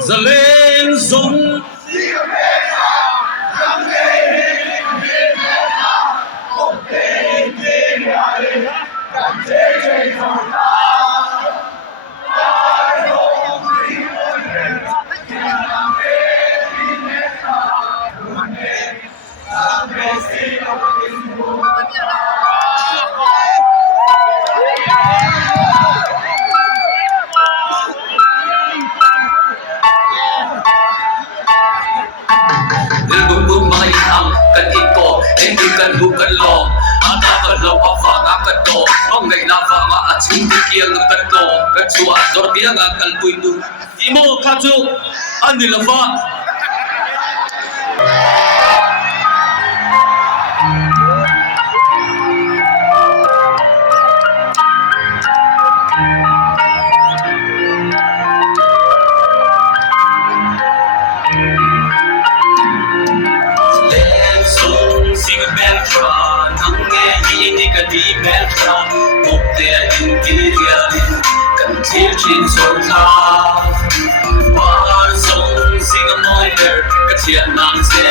Zaleng Zong Dilbung mga itang kaniko hindi kan bukan long ang nakalaw ang mga kato ang nailapa nga at sumikiyang ng kato katsua dorbiya nga kalpuy do imo katsu ang nilapa di meltra Mukte interiarin Kan tilchin sorta Par song singa moider Katsian nang se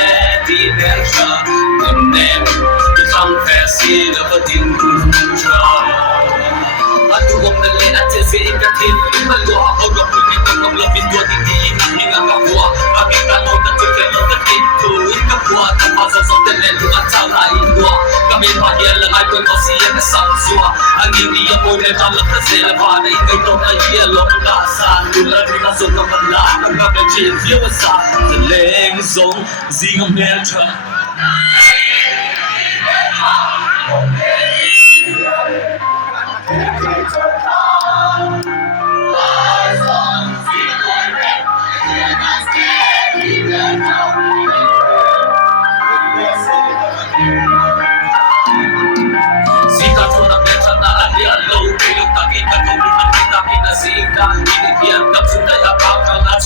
di meltra Nem Itang fesi Lapatin kunja Aduwang nalay at sese ikatin Imalo ako Rapunin ang maglapin Dua titiing ang hingang kapwa Aming tanong na tulkayo Katito Ikapwa At pasok sa telelo At salain mo Kami pahiyalang ay kung siya kasangsuwa Ang hindi mo na talak na sila pa na ikay to na yelo Mulasan Mula rin na son naman lang Ang kapagin Viewasa Zaleng Zong Zinga Meltra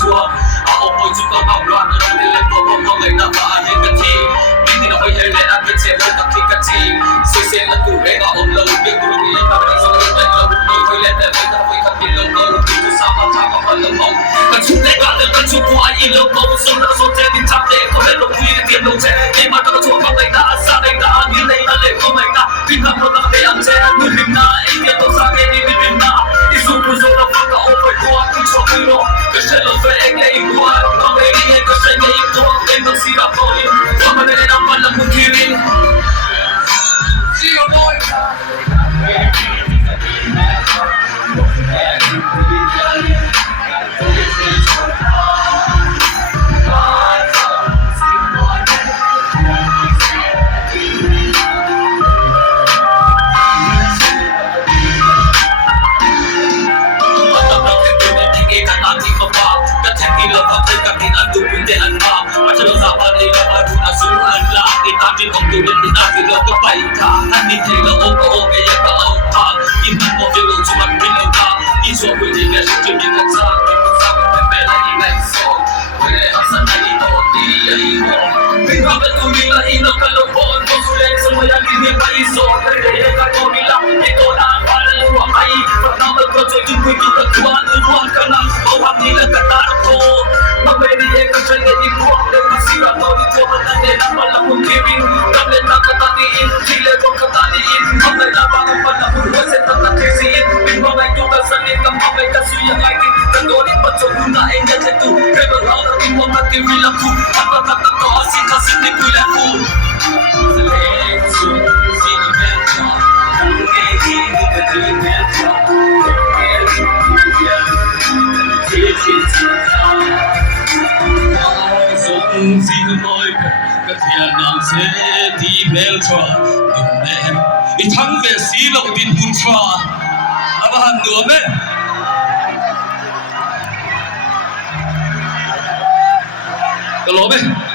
Ako po'y sukang awran ng nileto mo mga nabaanin kati Hindi na ko'y hele at kitselo nakikati Sisel na tuwe nga ang lawin Kurong ilang kami sa mga lawin Ko'y lete may tapoy katilaw na Dito sa mataka malamang Katsulay gatil katsupo ay ilaw ko Sura so tenin tapte ko Lelo kuyilit yan lo te Di matakatua kamay na asanay na Ang hinay na lego may na Pinang mo na kayang te Nulim na Ingyan ko sa akin ibibim na Isupuso na pagka-over ko Ang kutswakulo Kashelo fe engay igual Ang hindi ay kasay na ito Ang gandang sira ko Tama na rin ang palang mukirin Zero boy Itatin ang tulad ni natin ang kapay ka Anitay na o kaya ka ang pa Iman mo filong sumagpilaw ka Iso ko din na siya tumigat sa akin Sabi na pela ingay song Pwede asan na ito di ay mo Binabat ko nila inang kalupon Konsuleng sa mayang hindi pa iso Pwede ka ko nila Ito na ang palaluwa ay Pagnamal ko sa ito ko'y kitagkuhan Unuan ka ng bawang nila katarap ko Mabili ka siya na ibuwak Na masira ko dito ka nila palang kiring Kami nakatatiin Sila kong kataliin Mamay labang ang panahon Wasit at natisiin Pinmamay tugal sa nitang mamay kasuyang lighting Tandonin pa sa unain na ito Pero lang natin mga tiril ako At matatato asin kasi ni kuya ko Zaleng Zong Zinga Meltra Ang hindi ka di meltra Zinga Meltra Katiyan ng Seti Meltra Dumnem Itang besilaw din Muntra Abahan nuame Kalome